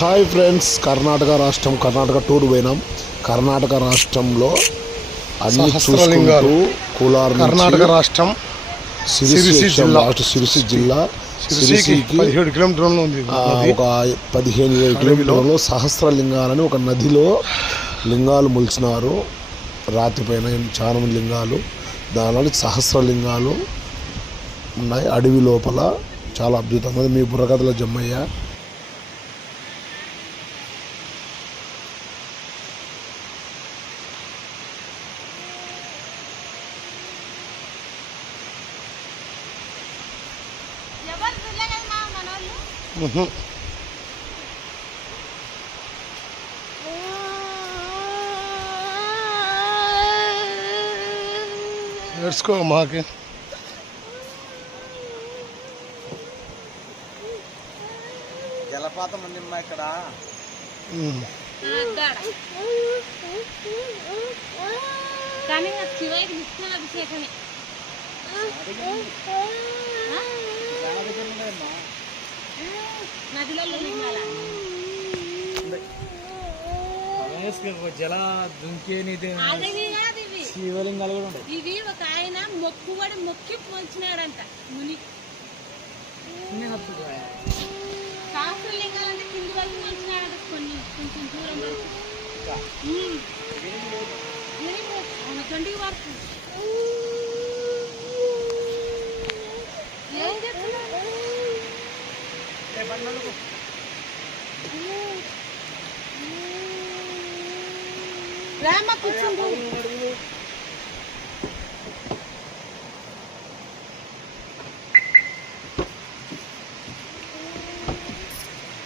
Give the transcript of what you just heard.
Hi friends, Karnataka tour పోయినాం. కర్ణాటక రాష్ట్రంలో అన్ని చూసుకుంటూ కోలార్ కర్ణాటక రాష్ట్రం సిరిసి జిల్లా సిరిసికి 17 కిలోమీటర్లు ఉంది. ఒక 15 కిలోమీటర్లలో సహస్రలింగాలని ఒక నదిలో లింగాలు మొలిచినారు. రాతి పైన చాలా మంది లింగాలు, దానిలో సహస్రలింగాలు ఉన్నాయి. అడవి లోపల చాలా అద్భుతంగా మీ బుర్రకథల జమ్మయ్య. నేర్చుకో మాకి జలపాతం ఉంది ఇక్కడ. కానీ శివయ్యకి నిత్య అభిషేకమే. నదిలలో జల దుంకేనిది శివలింగాలు కూడా ఉంటాయి. ఇవి ఒక ఆయన మొక్కి పోల్చినాడంట ముని. సహస్రలింగాలంటే కింది వరకు పోల్చినాడంట, కొంచెం దూరం వరకు గండికి వరకు. ఏం చెప్తున్నారు? రామ కూర్చోండి.